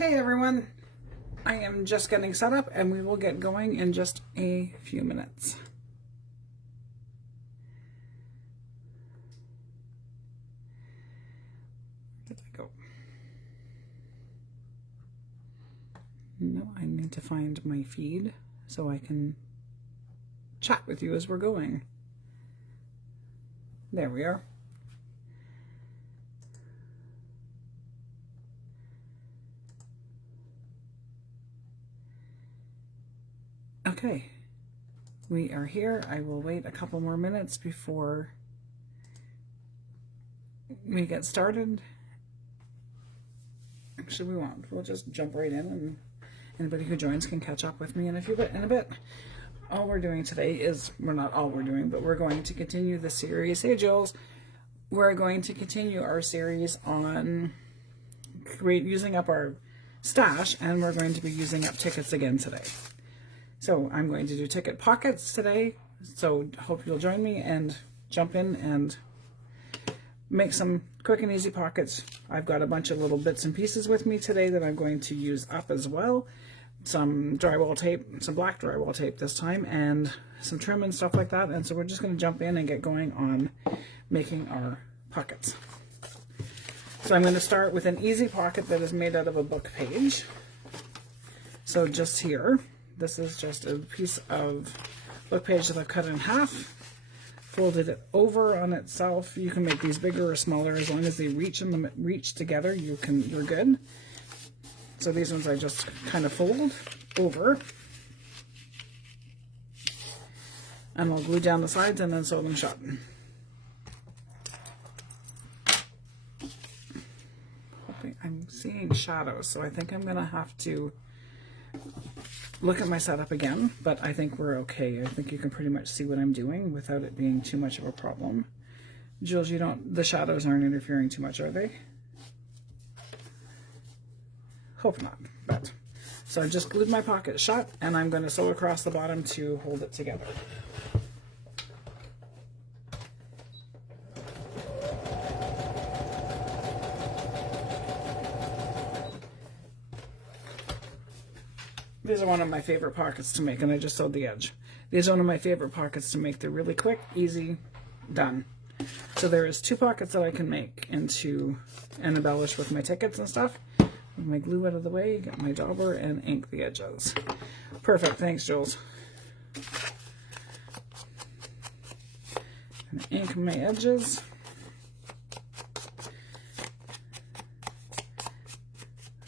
Hey everyone, I am just getting set up and we will get going in just a few minutes. Where did I go? No, I need to find my feed so I can chat with you as we're going. There we are. Okay, we are here. I will wait a couple more minutes before we get started. Actually, we won't. We'll just jump right in, and anybody who joins can catch up with me in a bit. All we're doing today is, well, not all we're doing, but we're going to continue the series. Hey, Jules. We're going to continue our series on using up our stash, and we're going to be using up tickets again today. So I'm going to do ticket pockets today, so hope you'll join me and jump in and make some quick and easy pockets. I've got a bunch of little bits and pieces with me today that I'm going to use up as well. Some drywall tape, some black drywall tape this time, and some trim and stuff like that. And so we're just going to jump in and get going on making our pockets. So I'm going to start with an easy pocket that is made out of a book page. So just here. This is just a piece of book page that I've cut in half, folded it over on itself. You can make these bigger or smaller as long as they reach together. You're good. So these ones I just kind of fold over, and I'll glue down the sides and then sew them shut. I'm seeing shadows, so I think I'm gonna have to look at my setup again, but I think we're okay. I think you can pretty much see what I'm doing without it being too much of a problem. Jules, the shadows aren't interfering too much, are they? Hope not, but. So I've just glued my pocket shut, and I'm going to sew across the bottom to hold it together. These are one of my favorite pockets to make, and I just sewed the edge. These are one of my favorite pockets to make. They're really quick, easy, done. So there is 2 pockets that I can make into and embellish with my tickets and stuff. With my glue out of the way, get my dauber and ink the edges. Perfect, thanks Jules. And ink my edges.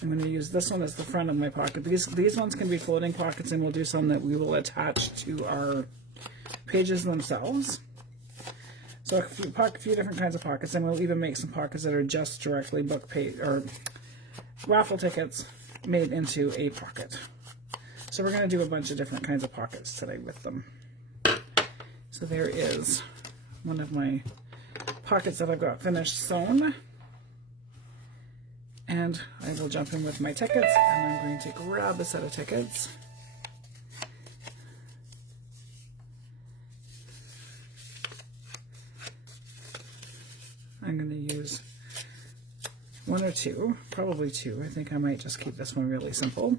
I'm going to use this one as the front of my pocket. These ones can be floating pockets, and we'll do some that we will attach to our pages themselves. So a few different kinds of pockets, and we'll even make some pockets that are just directly book page or raffle tickets made into a pocket. So we're going to do a bunch of different kinds of pockets today with them. So there is one of my pockets that I've got finished sewn. And I will jump in with my tickets, and I'm going to grab a set of tickets. I'm going to use 1 or 2, probably 2. I think I might just keep this one really simple.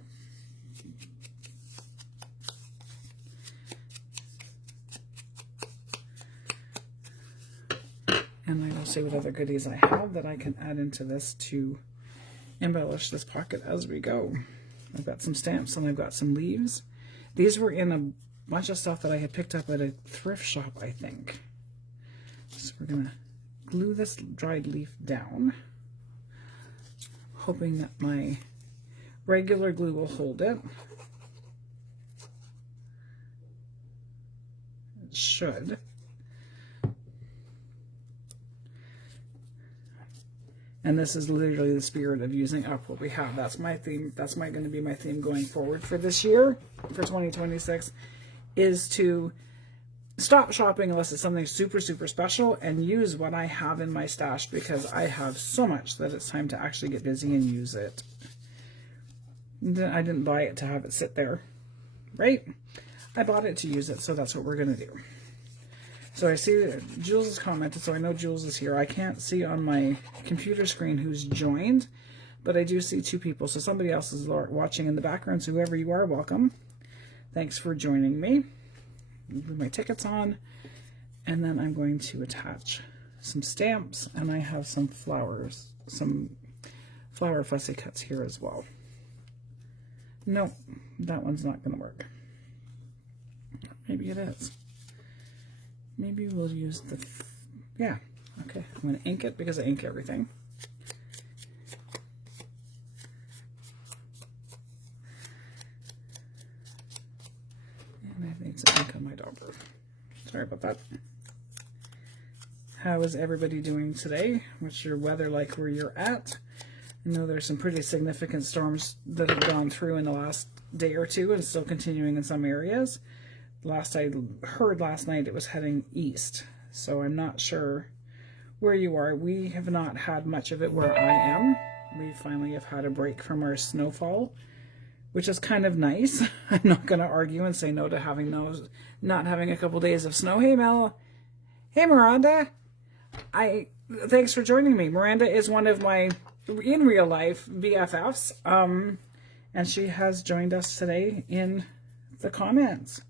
And I will see what other goodies I have that I can add into this to embellish this pocket as we go. I've got some stamps and I've got some leaves. These were in a bunch of stuff that I had picked up at a thrift shop, I think. So we're gonna glue this dried leaf down, hoping that my regular glue will hold it. It should. And this is literally the spirit of using up what we have. That's my theme. That's going to be my theme going forward for this year, for 2026, is to stop shopping unless it's something super, super special and use what I have in my stash, because I have so much that it's time to actually get busy and use it. I didn't buy it to have it sit there, right? I bought it to use it, so that's what we're going to do. So I see that Jules has commented, so I know Jules is here. I can't see on my computer screen who's joined, but I do see 2 people. So somebody else is watching in the background. So whoever you are, welcome. Thanks for joining me. Put my tickets on, and then I'm going to attach some stamps, and I have some flowers, some flower fussy cuts here as well. No, that one's not going to work. Maybe it is. Maybe we'll use the, yeah, okay. I'm going to ink it because I ink everything. And I need some ink on my daughter. Sorry about that. How is everybody doing today? What's your weather like where you're at? I know there's some pretty significant storms that have gone through in the last day or two and still continuing in some areas. Last I heard last night it was heading east, so I'm not sure where you are. We have not had much of it where I am. We finally have had a break from our snowfall, which is kind of nice. I'm not going to argue and say no to having those, not having a couple days of snow. Hey Mel, hey Miranda. Thanks for joining me. Miranda is one of my in real life BFFs, and she has joined us today in the comments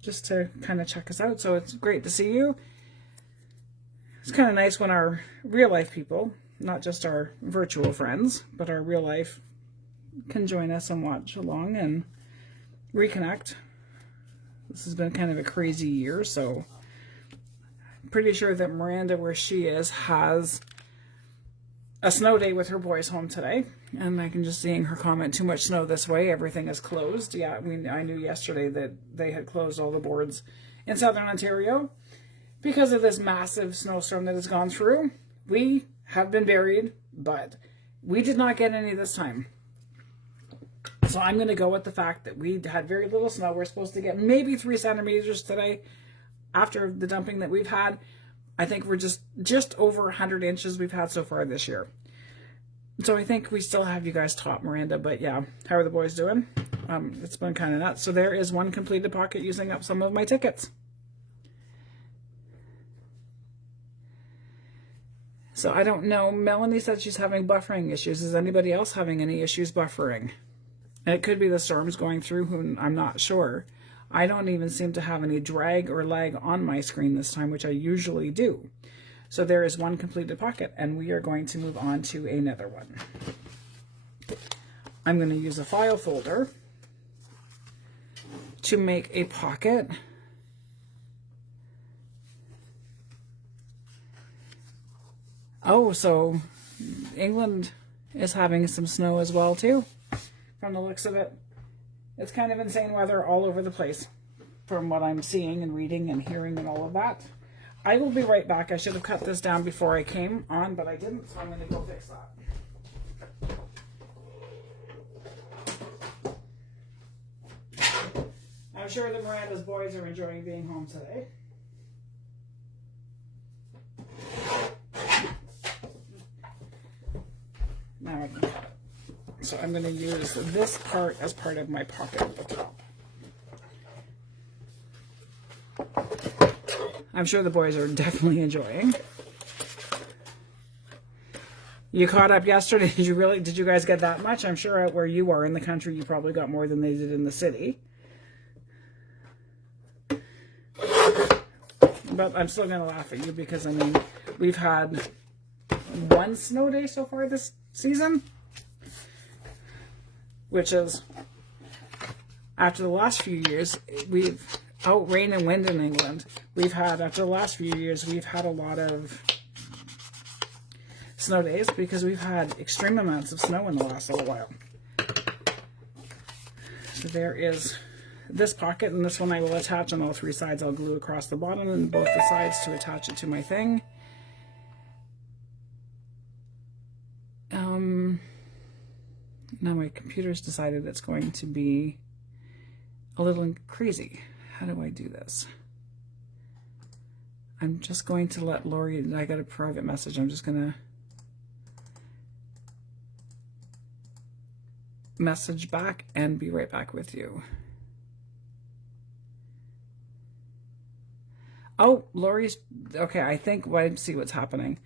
just to kind of check us out. So it's great to see you. It's kind of nice when our real life people, not just our virtual friends, but our real life, can join us and watch along and reconnect. This has been kind of a crazy year, so pretty sure that Miranda, where she is, has a snow day with her boys home today. And I can just seeing her comment, too much snow this way, everything is closed. Yeah, I knew yesterday that they had closed all the boards in southern Ontario because of this massive snowstorm that has gone through. We have been buried, but we did not get any this time. So I'm going to go with the fact that we had very little snow. We're supposed to get maybe 3 centimeters today. After the dumping that we've had, I think we're just over 100 inches we've had so far this year. So I think we still have you guys taught, Miranda, but yeah, how are the boys doing? It's been kind of nuts. So there is one completed pocket using up some of my tickets. So I don't know. Melanie said she's having buffering issues. Is anybody else having any issues buffering? And it could be the storms going through, who I'm not sure. I don't even seem to have any drag or lag on my screen this time, which I usually do. So there is one completed pocket, and we are going to move on to another one. I'm going to use a file folder to make a pocket. Oh, so England is having some snow as well, too, from the looks of it. It's kind of insane weather all over the place from what I'm seeing and reading and hearing and all of that. I will be right back. I should have cut this down before I came on, but I didn't, so I'm going to go fix that. I'm sure that Miranda's boys are enjoying being home today. Now I can cut it. So I'm going to use this part as part of my pocket at the top. I'm sure the boys are definitely enjoying. You caught up yesterday? Did you guys get that much? I'm sure out where you are in the country, you probably got more than they did in the city. But I'm still going to laugh at you because, I mean, we've had one snow day so far this season, which is, after the last few years, we've, rain and wind in England, we've had, after the last few years, we've had a lot of snow days because we've had extreme amounts of snow in the last little while. So there is this pocket, and this one I will attach on all 3 sides. I'll glue across the bottom and both the sides to attach it to my thing. Now my computer's decided it's going to be a little crazy. How do I do this? I'm just going to let Lori, I got a private message. I'm just going to message back and be right back with you. Oh, Lori's, okay, I think, let's see what's happening.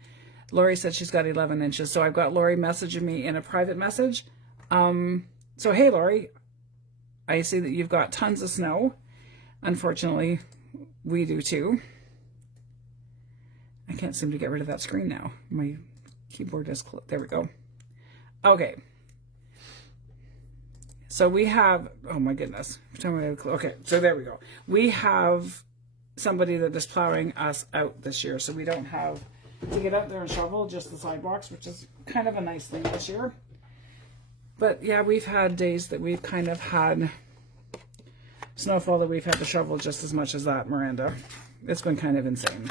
Lori said she's got 11 inches. So I've got Lori messaging me in a private message. So hey, Lori, I see that you've got tons of snow. Unfortunately, we do too. I can't seem to get rid of that screen now. My keyboard is closed. There we go. Okay. So we have, oh my goodness. Okay, so there we go. We have somebody that is plowing us out this year. So we don't have to get out there and shovel just the sidewalks, which is kind of a nice thing this year. But yeah, we've had days that we've kind of had snowfall that we've had to shovel just as much as that, Miranda. It's been kind of insane.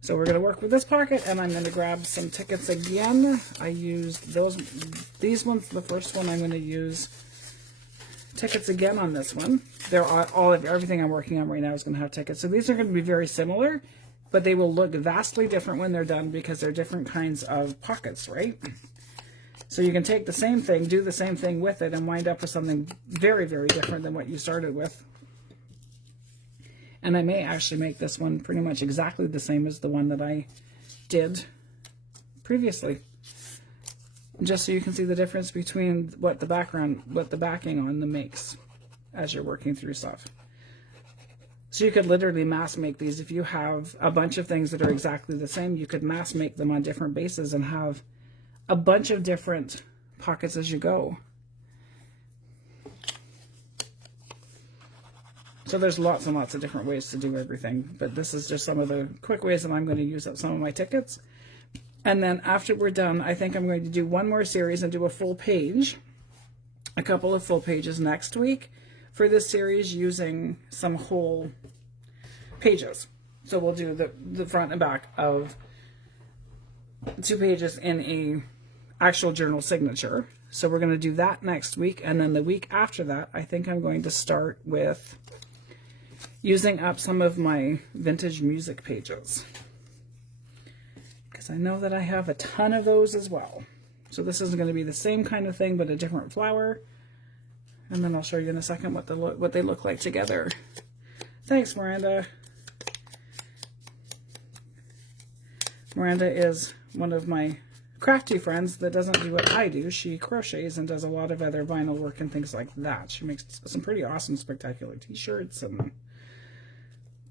So we're going to work with this pocket, and I'm going to grab some tickets again. I used these ones, the first one. I'm going to use tickets again on this one. They're everything I'm working on right now is going to have tickets. So these are going to be very similar, but they will look vastly different when they're done because they're different kinds of pockets, right? So you can take the same thing, do the same thing with it, and wind up with something very, very different than what you started with. And I may actually make this one pretty much exactly the same as the one that I did previously. Just so you can see the difference between what the backing on them makes as you're working through stuff. So you could literally mass make these. If you have a bunch of things that are exactly the same, you could mass make them on different bases and have a bunch of different pockets as you go. So there's lots and lots of different ways to do everything, but this is just some of the quick ways that I'm going to use up some of my tickets. And then after we're done, I think I'm going to do one more series and do a full page, a couple of full pages next week for this series using some whole pages. So we'll do the front and back of 2 pages in a actual journal signature. So we're going to do that next week. And then the week after that, I think I'm going to start with using up some of my vintage music pages, because I know that I have a ton of those as well. So this isn't going to be the same kind of thing, but a different flower. And then I'll show you in a second what they look like together. Thanks, Miranda. Miranda is one of my crafty friends that doesn't do what I do. She crochets and does a lot of other vinyl work and things like that. She makes some pretty awesome, spectacular t-shirts and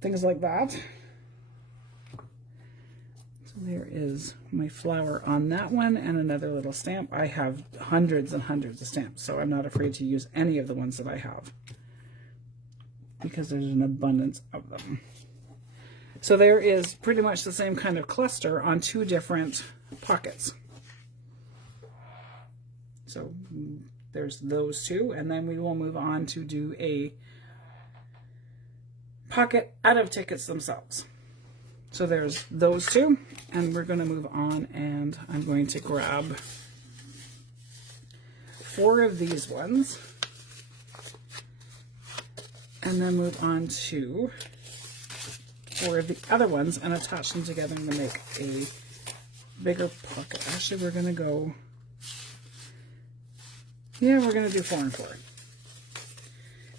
things like that. So there is my flower on that one and another little stamp. I have hundreds and hundreds of stamps, so I'm not afraid to use any of the ones that I have because there's an abundance of them. So there is pretty much the same kind of cluster on 2 different pockets. So there's those 2, and then we will move on to do a pocket out of tickets themselves. So there's those 2, and we're going to move on, and I'm going to grab 4 of these ones and then move on to 4 of the other ones and attach them together to make a bigger pocket. Actually, we're going to go, yeah, we're going to do 4 and 4.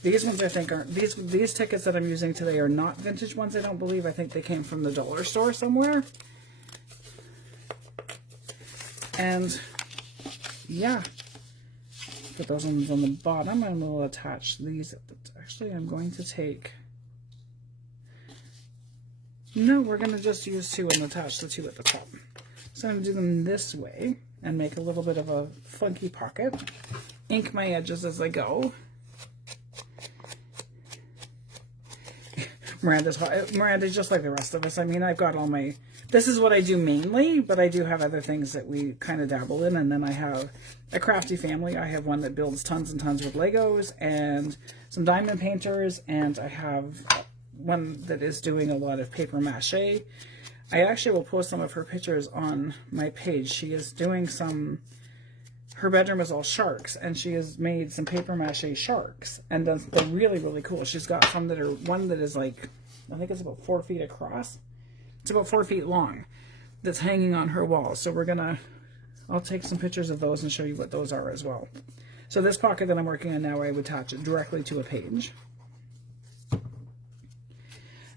These ones I think aren't, these tickets that I'm using today are not vintage ones, I don't believe. I think they came from the dollar store somewhere. And yeah, put those ones on the bottom and we'll attach these at the, actually I'm going to take, no, we're going to just use 2 and attach the 2 at the top. So I'm going to do them this way and make a little bit of a funky pocket. Ink my edges as I go. Miranda's just like the rest of us. I mean, I've got all my, this is what I do mainly, but I do have other things that we kind of dabble in. And then I have a crafty family. I have one that builds tons and tons with Legos and some diamond painters. And I have one that is doing a lot of paper mache. I actually will post some of her pictures on my page. She is doing some, her bedroom is all sharks, and she has made some paper mache sharks, and they're really, really cool. She's got some that are, one that is like, I think it's about 4 feet across. It's about 4 feet long that's hanging on her wall. So we're gonna, I'll take some pictures of those and show you what those are as well. So this pocket that I'm working on now, I would attach it directly to a page.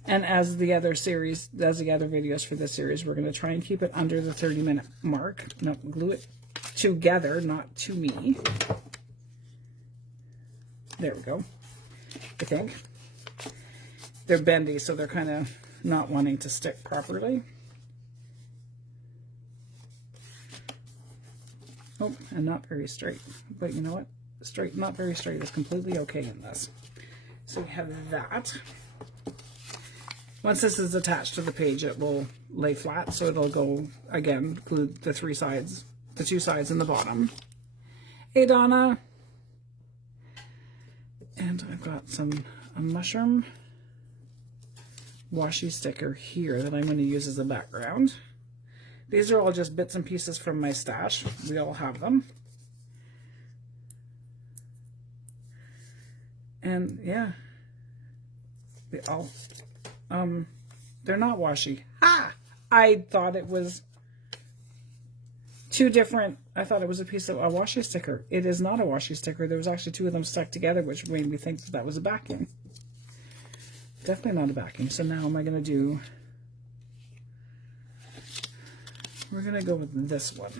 And as the other videos for this series, we're going to try and keep it under the 30-minute mark. No, glue it together, not to me. There we go. I think. They're bendy, so they're kind of not wanting to stick properly. Oh, and not very straight. But you know what? Straight, not very straight is completely okay in this. So we have that. Once this is attached to the page, it will lay flat, so it'll go, again, glue the two sides in the bottom. Hey, Donna. And I've got a mushroom washi sticker here that I'm going to use as a background. These are all just bits and pieces from my stash. We all have them. And yeah, they all, they're not washi. Ha! I thought it was two different, I thought it was a piece of a washi sticker. It is not a washi sticker. There was actually two of them stuck together, which made me think that that was a backing. Definitely not a backing. So now am I going to do, we're going to go with this one.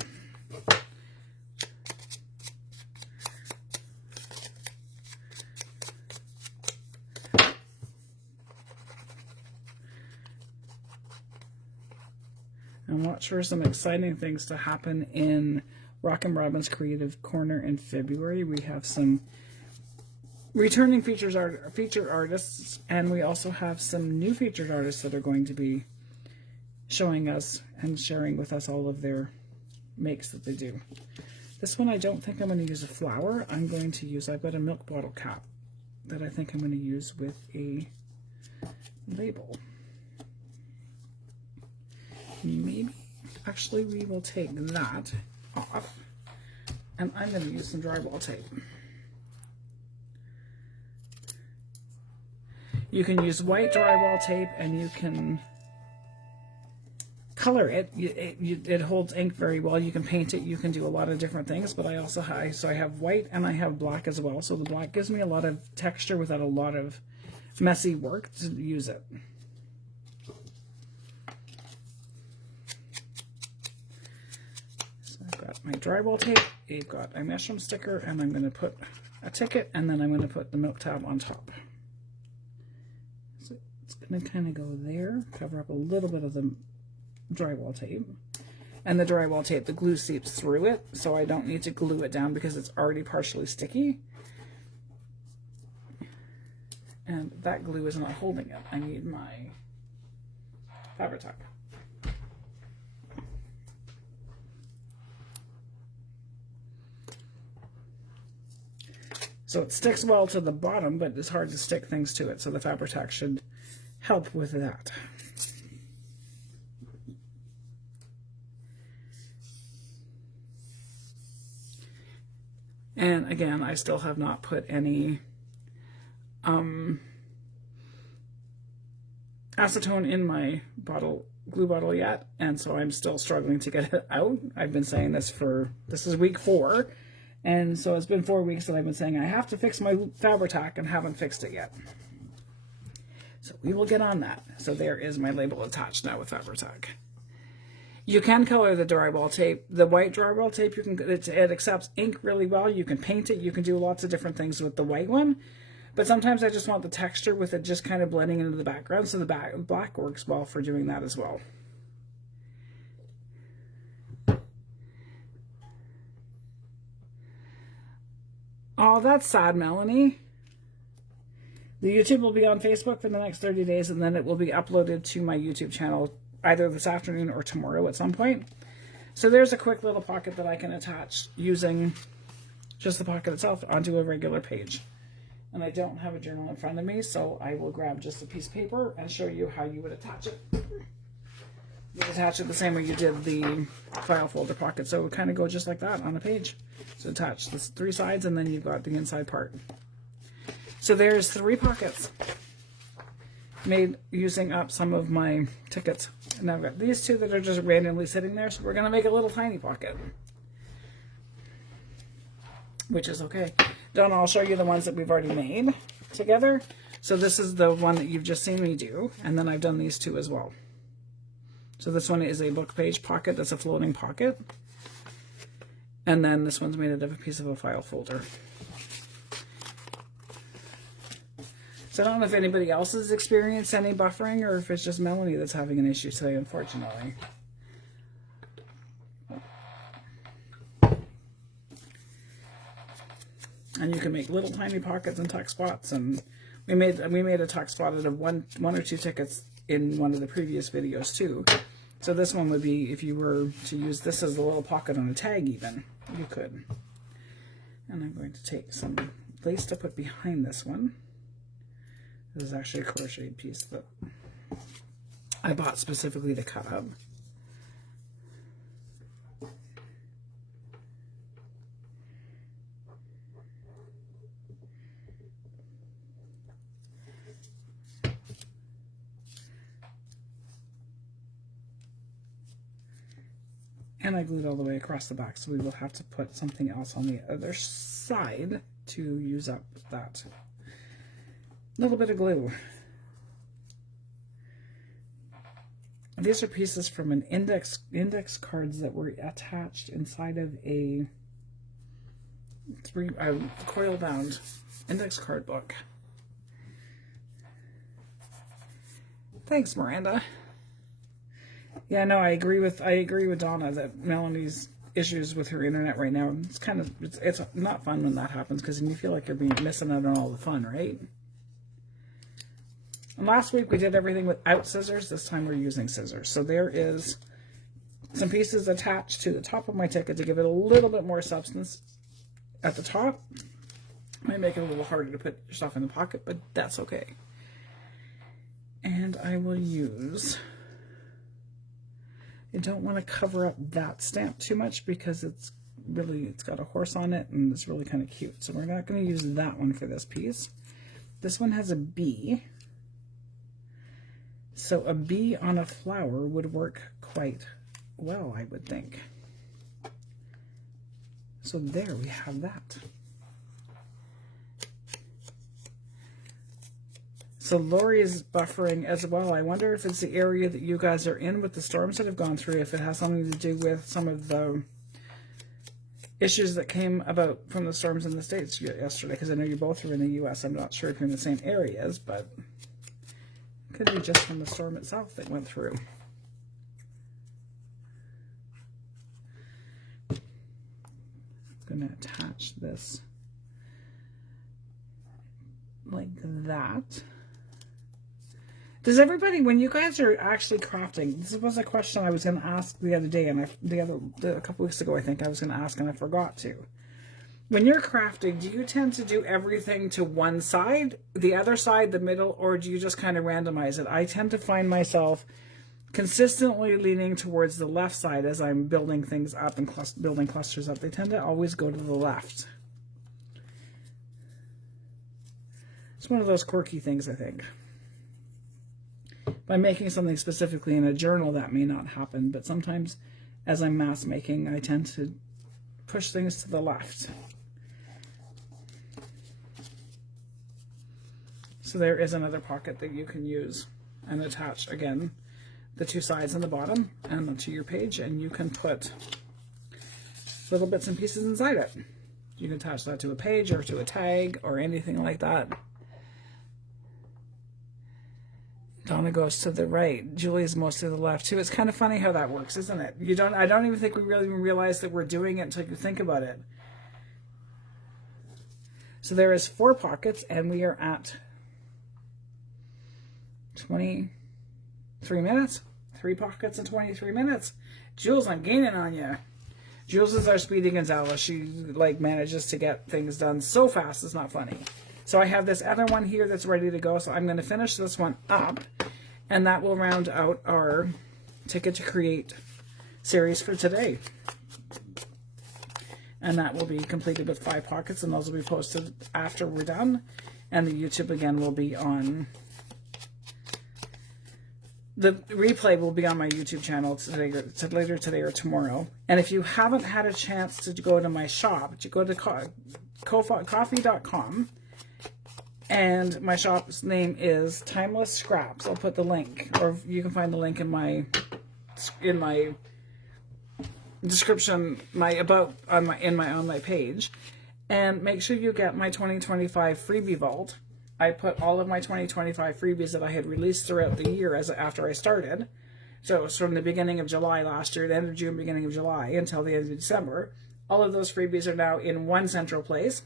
And watch for some exciting things to happen in Rockin' Robin's Creative Corner in February. We have some returning featured artists, and we also have some new featured artists that are going to be showing us and sharing with us all of their makes that they do. This one I don't think I'm going to use a flower. I'm going to use, I've got a milk bottle cap that I think I'm going to use with a label. Maybe, actually, we will take that off, and I'm going to use some drywall tape. You can use white drywall tape, and you can color it. It holds ink very well. You can paint it. You can do a lot of different things, but I also have, so I have white and I have black as well. So the black gives me a lot of texture without a lot of messy work to use it. My drywall tape, I've got a mushroom sticker, and I'm going to put a ticket, and then I'm going to put the milk tab on top. So it's going to kind of go there, cover up a little bit of the drywall tape. And the drywall tape, the glue seeps through it, so I don't need to glue it down because it's already partially sticky. And that glue is not holding it. I need my Fabri-Tac. So it sticks well to the bottom, but it's hard to stick things to it. So the Fabri-Tac should help with that. And again, I still have not put any acetone in my glue bottle yet. And so I'm still struggling to get it out. I've been saying this this is week 4. And so it's been 4 weeks that I've been saying I have to fix my Fabri-Tac and haven't fixed it yet. So we will get on that. So there is my label attached now with Fabri-Tac. You can color the drywall tape. The white drywall tape, it accepts ink really well. You can paint it. You can do lots of different things with the white one. But sometimes I just want the texture with it just kind of blending into the background. So the black works well for doing that as well. Oh, that's sad, Melanie. The YouTube will be on Facebook for the next 30 days, and then it will be uploaded to my YouTube channel either this afternoon or tomorrow at some point. So there's a quick little pocket that I can attach using just the pocket itself onto a regular page. And I don't have a journal in front of me, so I will grab just a piece of paper and show you how you would attach it. You attach it the same way you did the file folder pocket, so it would kind of go just like that on a page. So attach the 3 sides, and then you've got the inside part. So there's 3 pockets made using up some of my tickets. And I've got these 2 that are just randomly sitting there, so we're going to make a little tiny pocket. Which is okay. Donna, I'll show you the ones that we've already made together. So this is the one that you've just seen me do, and then I've done these two as well. So this one is a book page pocket, that's a floating pocket. And then this one's made out of a piece of a file folder. So I don't know if anybody else has experienced any buffering or if it's just Melanie that's having an issue today, unfortunately. And you can make little tiny pockets and tuck spots, and we made a tuck spot out of one or two tickets in one of the previous videos too. So this one would be, if you were to use this as a little pocket on a tag even, you could. And I'm going to take some lace to put behind this one. This is actually a crocheted piece that I bought specifically to cut up. And I glued all the way across the back, so we will have to put something else on the other side to use up that little bit of glue. These are pieces from an index cards that were attached inside of a coil bound index card book. Thanks, Miranda. Yeah, no, I agree with Donna that Melanie's issues with her internet right now. It's not fun when that happens, because then you feel like you're missing out on all the fun, right? And last week we did everything without scissors. This time we're using scissors. So there is some pieces attached to the top of my ticket to give it a little bit more substance at the top. Might make it a little harder to put your stuff in the pocket, but that's okay. And I will use... I don't want to cover up that stamp too much because it's got a horse on it and it's really kind of cute. So we're not going to use that one for this piece. This one has a bee. So a bee on a flower would work quite well, I would think. So there we have that. So Lori is buffering as well. I wonder if it's the area that you guys are in with the storms that have gone through, if it has something to do with some of the issues that came about from the storms in the States yesterday, because I know you both are in the U.S. I'm not sure if you're in the same areas, but it could be just from the storm itself that went through. I'm going to attach this like that. Does everybody, when you guys are actually crafting, this was a question I was going to ask the other day, and a couple weeks ago I think I was going to ask and I forgot to. When you're crafting, do you tend to do everything to one side, the other side, the middle, or do you just kind of randomize it? I tend to find myself consistently leaning towards the left side as I'm building things up and building clusters up. They tend to always go to the left. It's one of those quirky things, I think. By making something specifically in a journal, that may not happen, but sometimes as I'm mass making, I tend to push things to the left. So there is another pocket that you can use and attach, again, the two sides on the bottom and to your page, and you can put little bits and pieces inside it. You can attach that to a page or to a tag or anything like that. Donna goes to the right. Julie's most to the left too. It's kind of funny how that works, isn't it? I don't even think we really realize that we're doing it until you think about it. So there is 4 pockets, and we are at 23 minutes. 3 pockets in 23 minutes. Jules, I'm gaining on you. Jules is our Speedy Gonzalez. She manages to get things done so fast, it's not funny. So I have this other one here that's ready to go. So I'm going to finish this one up, and that will round out our Ticket to Create series for today. And that will be completed with 5 pockets, and those will be posted after we're done. And the YouTube again will be on, the replay will be on my YouTube channel later today or tomorrow. And if you haven't had a chance to go to my shop, you go to coffee.com. And my shop's name is Timeless Scraps. I'll put the link, or you can find the link in my description, on my page. And make sure you get my 2025 freebie vault. I put all of my 2025 freebies that I had released throughout the year after I started. So it was from the beginning of July last year, the end of June, beginning of July, until the end of December. All of those freebies are now in one central place.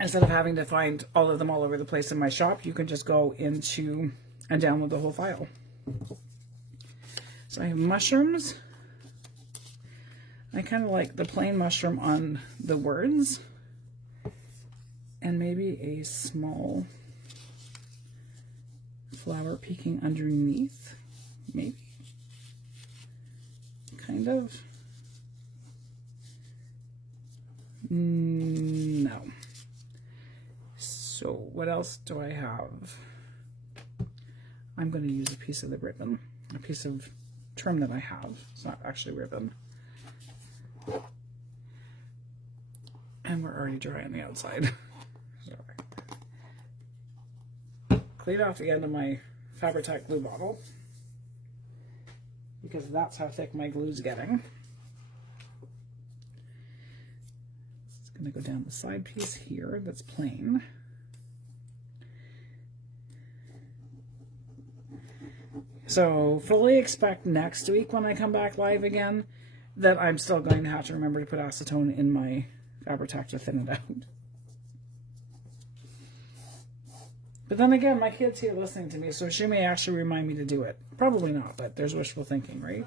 Instead of having to find all of them all over the place in my shop, you can just go into and download the whole file. So I have mushrooms. I kind of like the plain mushroom on the words. And maybe a small flower peeking underneath. Maybe. Kind of. No. So what else do I have? I'm going to use a piece of the ribbon. A piece of trim that I have. It's not actually ribbon. And we're already dry on the outside. Clean off the end of my Fabri-Tac glue bottle, because that's how thick my glue's getting. It's going to go down the side piece here that's plain. So fully expect next week when I come back live again that I'm still going to have to remember to put acetone in my Fabri-Tac to thin it out. But then again, my kid's here listening to me, so she may actually remind me to do it. Probably not, but there's wishful thinking, right?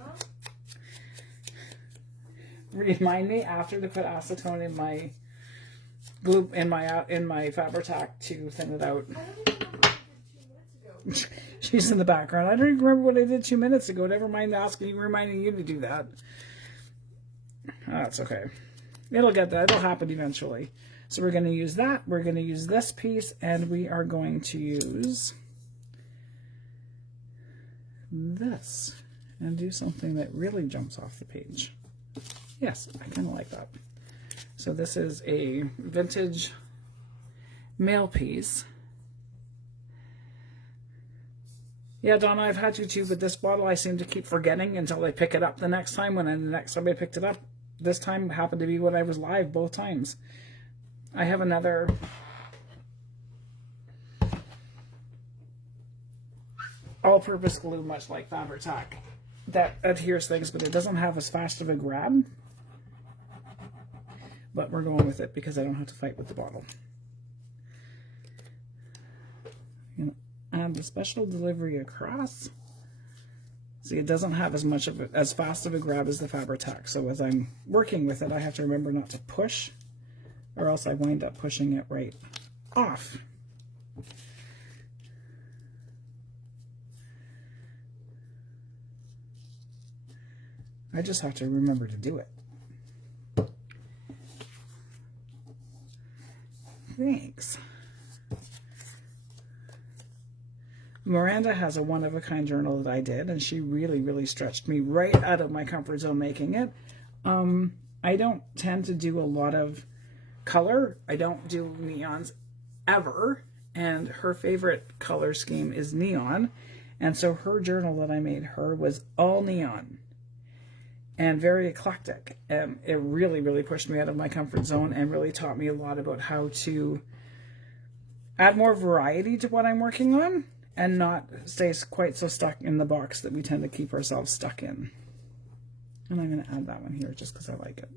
Remind me after to put acetone in my glue in my Fabri-Tac to thin it out. She's in the background. I don't even remember what I did 2 minutes ago. Never mind reminding you to do that. That's okay. It'll get that. It'll happen eventually. So we're going to use that. We're going to use this piece, and we are going to use this and do something that really jumps off the page. Yes, I kind of like that. So this is a vintage mail piece. Yeah, Donna, I've had you too, but this bottle I seem to keep forgetting until I pick it up the next time. When the next time I picked it up, this time happened to be when I was live both times. I have another all-purpose glue, much like Fabri-Tac, that adheres things, but it doesn't have as fast of a grab. But we're going with it because I don't have to fight with the bottle. I'm gonna add the special delivery across. See, it doesn't have as fast of a grab as the Fabri-Tac. So as I'm working with it, I have to remember not to push, or else I wind up pushing it right off. I just have to remember to do it. Thanks. Miranda has a one-of-a-kind journal that I did, and she really, really stretched me right out of my comfort zone making it. I don't tend to do a lot of color. I don't do neons ever, and her favorite color scheme is neon, and so her journal that I made her was all neon and very eclectic, and it really, really pushed me out of my comfort zone and really taught me a lot about how to add more variety to what I'm working on and not stay quite so stuck in the box that we tend to keep ourselves stuck in. And I'm going to add that one here just because I like it.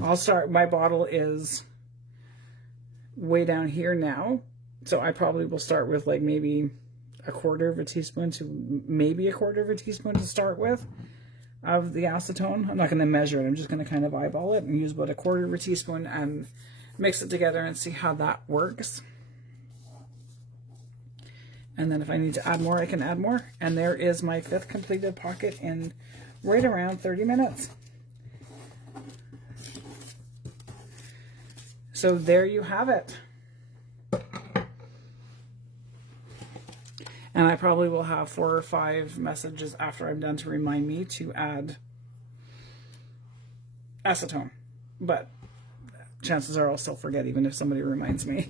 I'll start, my bottle is way down here now, so I probably will start with like maybe a quarter of a teaspoon to maybe a quarter of a teaspoon to start with of the acetone. I'm not going to measure it, I'm just going to kind of eyeball it and use about a quarter of a teaspoon and mix it together and see how that works. And then if I need to add more, I can add more. And there is my 5th completed pocket in right around 30 minutes. So there you have it. And I probably will have 4 or 5 messages after I'm done to remind me to add acetone. But chances are I'll still forget even if somebody reminds me.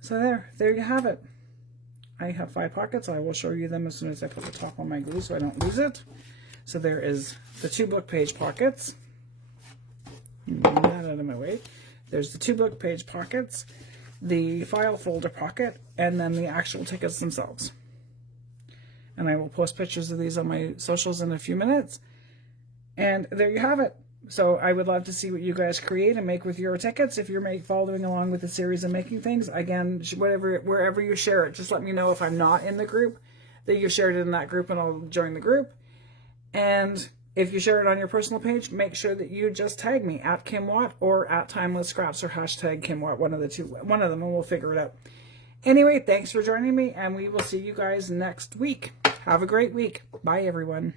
So there you have it. I have 5 pockets. I will show you them as soon as I put the top on my glue so I don't lose it. So there is the 2 book page pockets. Move that out of my way. There's the 2 book page pockets, the file folder pocket, and then the actual tickets themselves. And I will post pictures of these on my socials in a few minutes. And there you have it. So I would love to see what you guys create and make with your tickets. If you're following along with the series and making things, again, wherever you share it, just let me know if I'm not in the group, that you shared it in that group, and I'll join the group. And if you share it on your personal page, make sure that you just tag me at Kim Watt or at Timeless Scraps or hashtag Kim Watt, one of them, and we'll figure it out. Anyway, thanks for joining me, and we will see you guys next week. Have a great week. Bye, everyone.